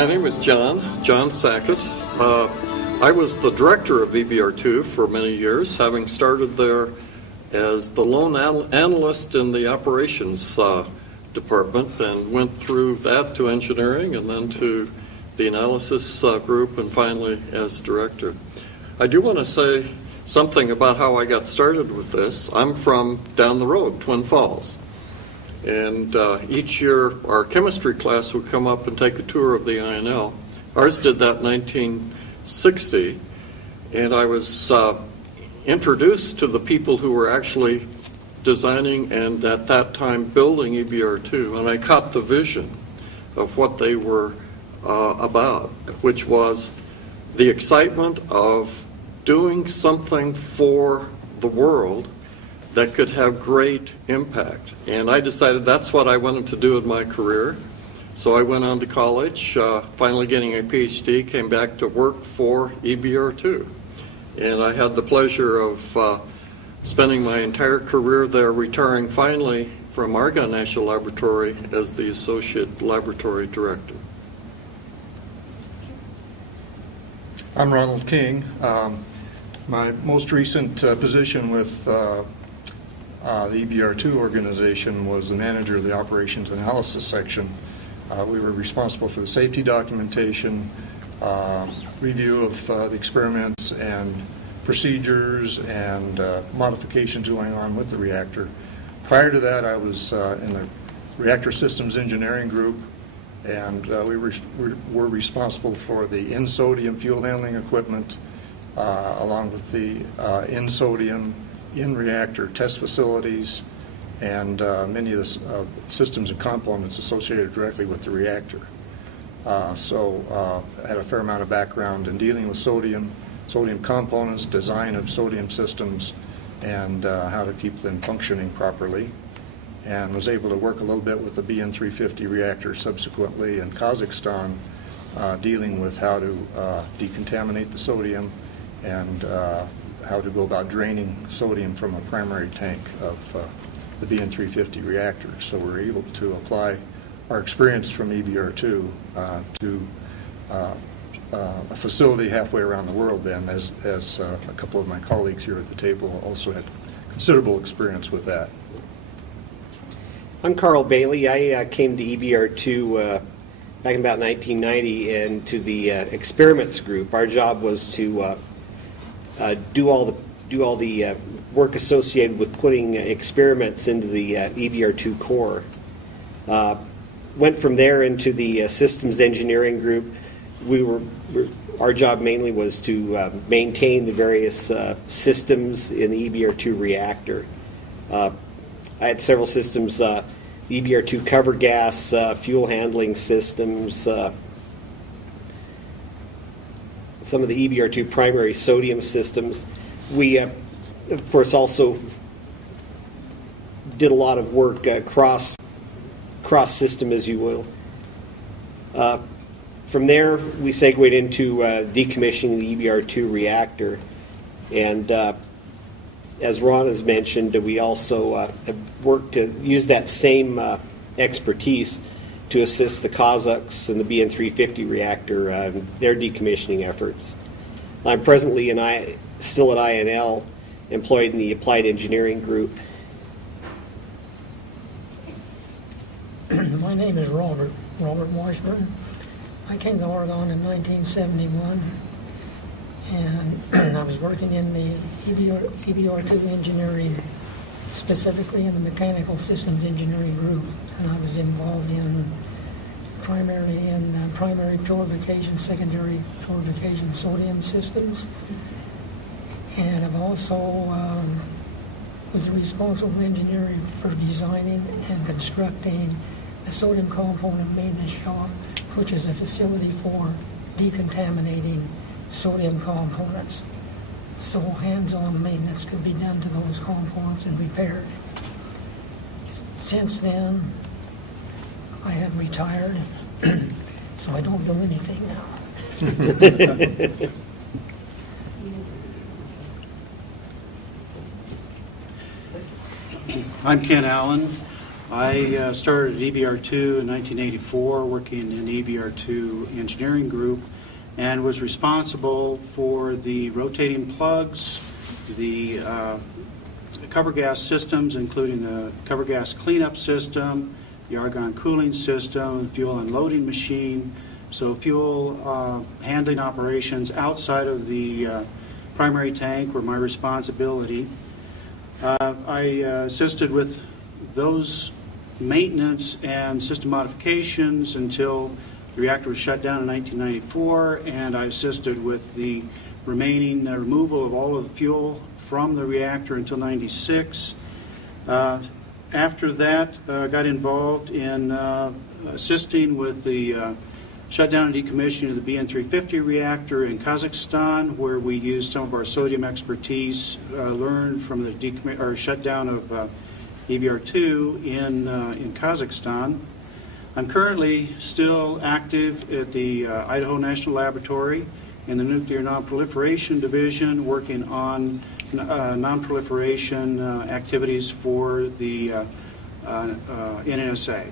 My name is John Sackett. I was the director of EBR-ll for many years, having started there as the lone analyst in the operations department, and went through that to engineering and then to the analysis group, and finally as director. I do want to say something about how I got started with this. I'm from down the road, Twin Falls. And each year our chemistry class would come up and take a tour of the INL. Ours did that in 1960, and I was introduced to the people who were actually designing and at that time building EBR-ll, and I caught the vision of what they were about, which was the excitement of doing something for the world that could have great impact. And I decided that's what I wanted to do in my career. So I went on to college, finally getting a PhD, came back to work for EBR-ll. And I had the pleasure of spending my entire career there, retiring finally from Argonne National Laboratory as the Associate Laboratory Director. I'm Ronald King. My most recent position with the EBR-ll organization was the manager of the operations analysis section. We were responsible for the safety documentation, review of the experiments and procedures and modifications going on with the reactor. Prior to that, I was in the reactor systems engineering group, and we were responsible for the in-sodium fuel handling equipment, along with the in-sodium in-reactor test facilities, and many of the systems and components associated directly with the reactor. So I had a fair amount of background in dealing with sodium components, design of sodium systems, and how to keep them functioning properly, and was able to work a little bit with the BN-350 reactor subsequently in Kazakhstan, dealing with how to decontaminate the sodium and how to go about draining sodium from a primary tank of the BN-350 reactor. So we're able to apply our experience from EBR-ll to a facility halfway around the world then, as a couple of my colleagues here at the table also had considerable experience with that. I'm Carl Bailey. I came to EBR-ll back in about 1990 and to the experiments group. Our job was to do all the work associated with putting experiments into the EBR-ll core. Went from there into the systems engineering group. Our job mainly was to maintain the various systems in the EBR-ll reactor. I had several systems, the EBR-ll cover gas, fuel handling systems, some of the EBR-ll primary sodium systems. We, of course, also did a lot of work cross-system, as you will. From there, we segued into decommissioning the EBR-ll reactor. And as Ron has mentioned, we also have worked to use that same expertise to assist the Kazakhs and the BN-350 reactor, their decommissioning efforts. I'm presently still at INL, employed in the Applied Engineering Group. My name is Robert Washburn. I came to Oregon in 1971, and I was working in the EBR-ll engineering, specifically in the mechanical systems engineering group, and I was involved primarily in primary purification, secondary purification sodium systems, and I've also was the responsible engineer for designing and constructing the sodium component maintenance shop, which is a facility for decontaminating sodium components, so hands-on maintenance could be done to those components and repaired. Since then, I have retired, so I don't do anything now. I'm Ken Allen. I started at EBR-ll in 1984, working in the EBR-ll engineering group, and was responsible for the rotating plugs, the cover gas systems, including the cover gas cleanup system, the argon cooling system, fuel unloading machine. So fuel handling operations outside of the primary tank were my responsibility. I assisted with those maintenance and system modifications until the reactor was shut down in 1994, and I assisted with the remaining removal of all of the fuel from the reactor until 96. After that, got involved in assisting with the shutdown and decommissioning of the BN-350 reactor in Kazakhstan, where we used some of our sodium expertise learned from the shutdown of EBR-ll in Kazakhstan. I'm currently still active at the Idaho National Laboratory in the Nuclear Nonproliferation Division, working on nonproliferation activities for the NNSA.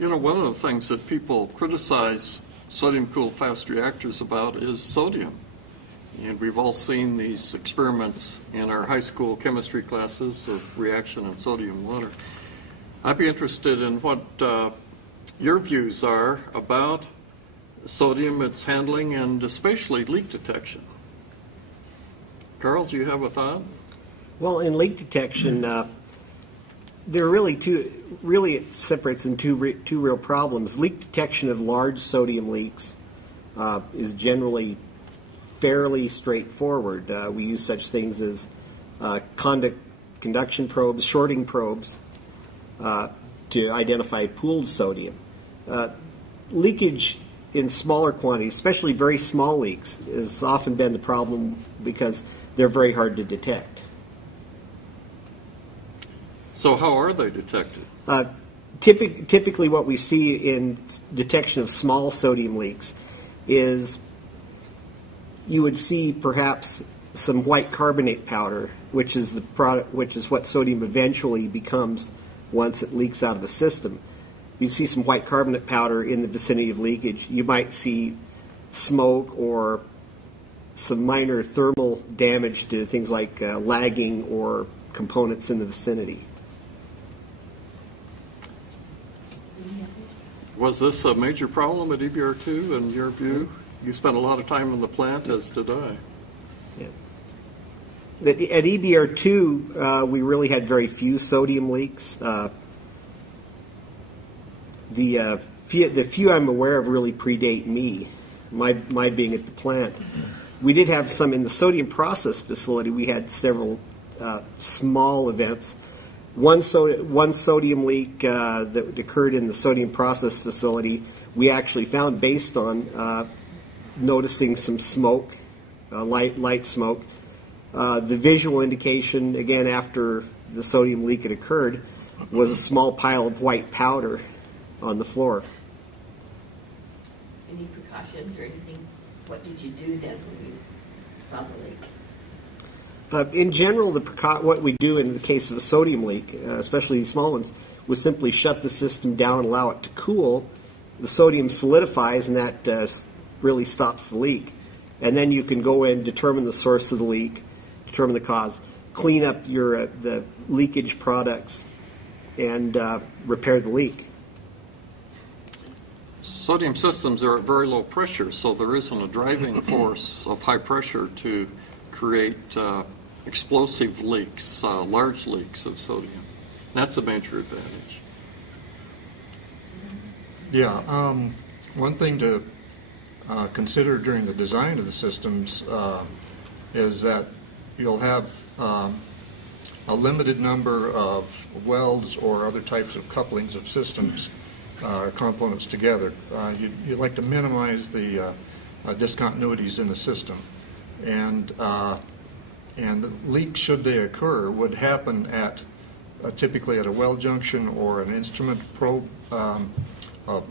You know, one of the things that people criticize sodium-cooled fast reactors about is sodium. And we've all seen these experiments in our high school chemistry classes of reaction in sodium water. I'd be interested in what your views are about sodium, its handling, and especially leak detection. Carl, do you have a thought? Well, in leak detection, there are really it separates in two real problems. Leak detection of large sodium leaks is generally fairly straightforward. We use such things as conduction probes, shorting probes to identify pooled sodium. Leakage in smaller quantities, especially very small leaks, has often been the problem because they're very hard to detect. So how are they detected? Typically what we see in detection of small sodium leaks is you would see perhaps some white carbonate powder, which is the product, which is what sodium eventually becomes once it leaks out of the system. You see some white carbonate powder in the vicinity of leakage. You might see smoke or some minor thermal damage to things like lagging or components in the vicinity. Was this a major problem at EBR-ll in your view? You spent a lot of time in the plant, as did I. Yeah. At EBR-ll, we really had very few sodium leaks. The few I'm aware of really predate me, my being at the plant. We did have some in the sodium process facility. We had several small events. One sodium leak that occurred in the sodium process facility, we actually found based on noticing some smoke, light smoke. The visual indication, again, after the sodium leak had occurred, was a small pile of white powder on the floor. Any precautions or anything? What did you do then when you saw the leak? In general, what we do in the case of a sodium leak, especially these small ones, was simply shut the system down and allow it to cool. The sodium solidifies, and that really stops the leak. And then you can go in, determine the source of the leak, determine the cause, clean up the leakage products, and repair the leak. Sodium systems are at very low pressure, so there isn't a driving force of high pressure to create explosive leaks, large leaks of sodium. That's a major advantage. Yeah, one thing to consider during the design of the systems is that you'll have a limited number of welds or other types of couplings of systems components together. You'd like to minimize the discontinuities in the system, and the leaks, should they occur, would happen at typically at a weld junction or an instrument probe,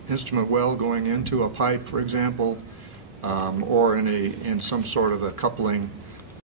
instrument well going into a pipe, for example, or in some sort of a coupling